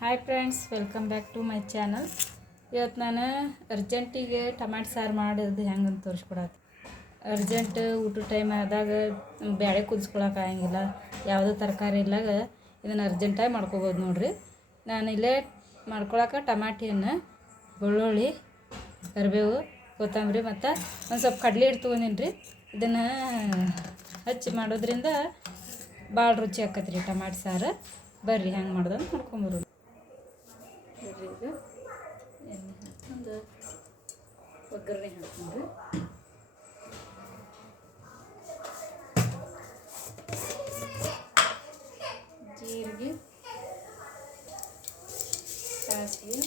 Hi friends, welcome back to my channel. ಇವತ್ತು ನಾನು ಅರ್ಜೆಂಟಿಗೆ ಟಮಾಟೆ ಸಾರು ಮಾಡಿದ್ದು ಹೆಂಗಂತ ತೋರಿಸ್ಕೊಡತ್ತೆ. ಅರ್ಜೆಂಟ್ ಊಟ ಟೈಮ್ ಆದಾಗ ಬೇಳೆ ಕುದಿಸ್ಕೊಳಕ್ಕೆ ಆಗಂಗಿಲ್ಲ, ಯಾವುದೋ ತರಕಾರಿ ಇಲ್ಲಾಗ ಇದನ್ನು ಅರ್ಜೆಂಟಾಗಿ ಮಾಡ್ಕೋಬೋದು ನೋಡಿರಿ. ನಾನು ಇಲ್ಲೇ ಮಾಡ್ಕೊಳಕ್ಕೆ ಟಮಾಟಿಯನ್ನು, ಬೆಳ್ಳುಳ್ಳಿ, ಕರಿಬೇವು, ಕೊತ್ತಂಬರಿ ಮತ್ತು ಒಂದು ಸ್ವಲ್ಪ ಕಡಲೆ ಹಿಟ್ಟು ತೊಗೊಂಡಿನಿ ರೀ. ಇದನ್ನು ಹಚ್ಚಿ ಮಾಡೋದ್ರಿಂದ ಭಾಳ ರುಚಿ ಆಕತ್ರಿ ರೀ ಟಮಾಟೆ ಸಾರು. ಬರ್ರಿ ಹೆಂಗೆ ಮಾಡೋದಂತ ಮಾಡ್ಕೊಂಬರೋದು. ಬರ್ರಿ ಈಗ ಎಣ್ಣೆ ಹಾಕ್ಕೊಂಡು ಒಗ್ಗರಣೆ ಹಾಕ್ಕೊಂಡ್ರಿ. ಜೀರಿಗೆ, ಸಾಸಿವೆ,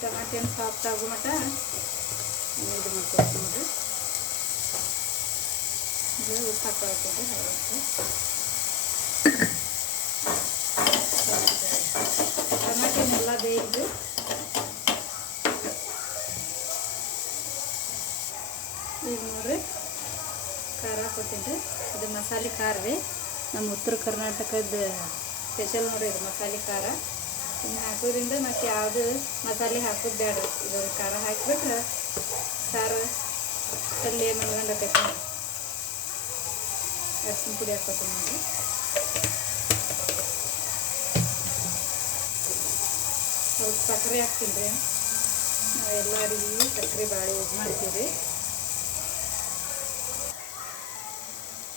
ಟಮಾಟೆ ಸಾಫ್ಟ್ ಆಗೋ ಮಟ್ಟ ಇದು ಮಾಡ್ಕೊಳ್ತೀನಿ ನೋಡಿರಿ. ಇದು ಉಪ್ಪು ಹಾಕೊಳ್ತೀನಿ ಟಮಾಟೆನೆಲ್ಲ ಬೇಯಿದು ಈಗ ನೋಡಿರಿ ಖಾರ ಹಾಕ್ಕೊತೀನಿ ರೀ. ಇದು ಮಸಾಲೆ ಖಾರ ರೀ, ನಮ್ಮ ಉತ್ತರ ಕರ್ನಾಟಕದ ಸ್ಪೆಷಲ್ ನೋಡಿರಿ ಇದು ಮಸಾಲೆ ಖಾರ. ಇನ್ನು ಹಾಕೋದ್ರಿಂದ ಮತ್ತು ಯಾವುದು ಮಸಾಲೆ ಹಾಕೋದು ಬೇಡ, ಇದೊಂದು ಖಾರ ಹಾಕಿಬಿಟ್ರೆ ಸಾರು ಅಲ್ಲಿ ಮಣ್ಗಂಡಕೈತಿ. ಅರಿಶಿನ ಪುಡಿ ಹಾಕೋತೀನಿ ನೋಡಿ. ಸ್ವಲ್ಪ ಸಕ್ಕರೆ ಹಾಕ್ತೀನಿ ರೀ. ನಾವೆಲ್ಲ ಅಡುಗೆ ಸಕ್ಕರೆ ಭಾಳ ಯೂಸ್ ಮಾಡ್ತೀವಿ.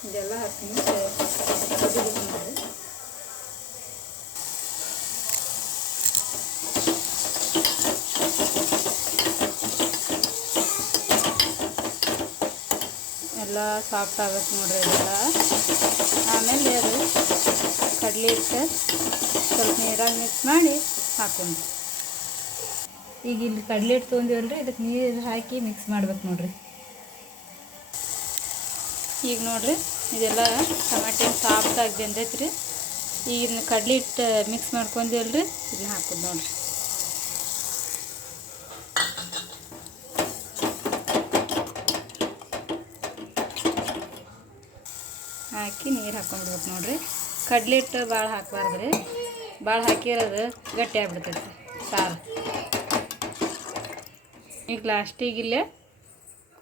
ಇದೆಲ್ಲ ಹಾಕ್ತೀನಿ ನೋಡಿ. ಎಲ್ಲ ಸಾಫ್ಟ್ ಆಗುತ್ತೆ ನೋಡ್ರಿ ಇದೆಲ್ಲ. ಆಮೇಲೆ ಅದು ಕಡಲೆ ಹಿಟ್ಟು ಸ್ವಲ್ಪ ನೀರಾಗಿ ಮಿಕ್ಸ್ ಮಾಡಿ ಹಾಕ್ಕೊಂಡು, ಈಗ ಇಲ್ಲಿ ಕಡಲೆ ಹಿಟ್ಟು ತೊಗೊಂಡಿವಲ್ರಿ, ಇದಕ್ಕೆ ನೀರು ಹಾಕಿ ಮಿಕ್ಸ್ ಮಾಡ್ಬೇಕು ನೋಡ್ರಿ. ಈಗ ನೋಡ್ರಿ ಇದೆಲ್ಲ ಟಮಾಟೆ ಸಾಫ್ಟಾಗಿ ಬೆಂದೈತೆ ರೀ. ಈಗ ಕಡಲೆ ಹಿಟ್ಟು ಮಿಕ್ಸ್ ಮಾಡ್ಕೊಂಡಿವಲ್ರಿ, ಇದನ್ನ ಹಾಕೋದು ನೋಡ್ರಿ. ಹಾಕಿ ನೀರು ಹಾಕ್ಕೊಂಡ್ಬಿಡ್ಬೇಕು ನೋಡಿರಿ. ಕಡಲೆ ಹಿಟ್ಟು ಭಾಳ ಹಾಕ್ಬಾರ್ದು ರೀ, ಭಾಳ ಹಾಕಿರೋದು ಗಟ್ಟಿ ಆಗ್ಬಿಡ್ತೈತಿ ಸಾರು. ಈಗ ಲಾಸ್ಟಿಗೆ ಇಲ್ಲೇ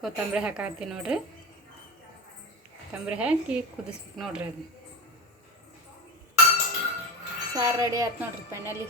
ಕೊತ್ತಂಬರಿ ಹಾಕಾಕ್ತೀನಿ ನೋಡಿರಿ. ಕೊತ್ತಂಬರಿ ಹಾಕಿ ಕುದಿಸ್ಬೇಕು ನೋಡ್ರಿ. ಅದು ಸಾರು ರೆಡಿ ಆಯ್ತು ನೋಡ್ರಿ ಫೈನಲಿ.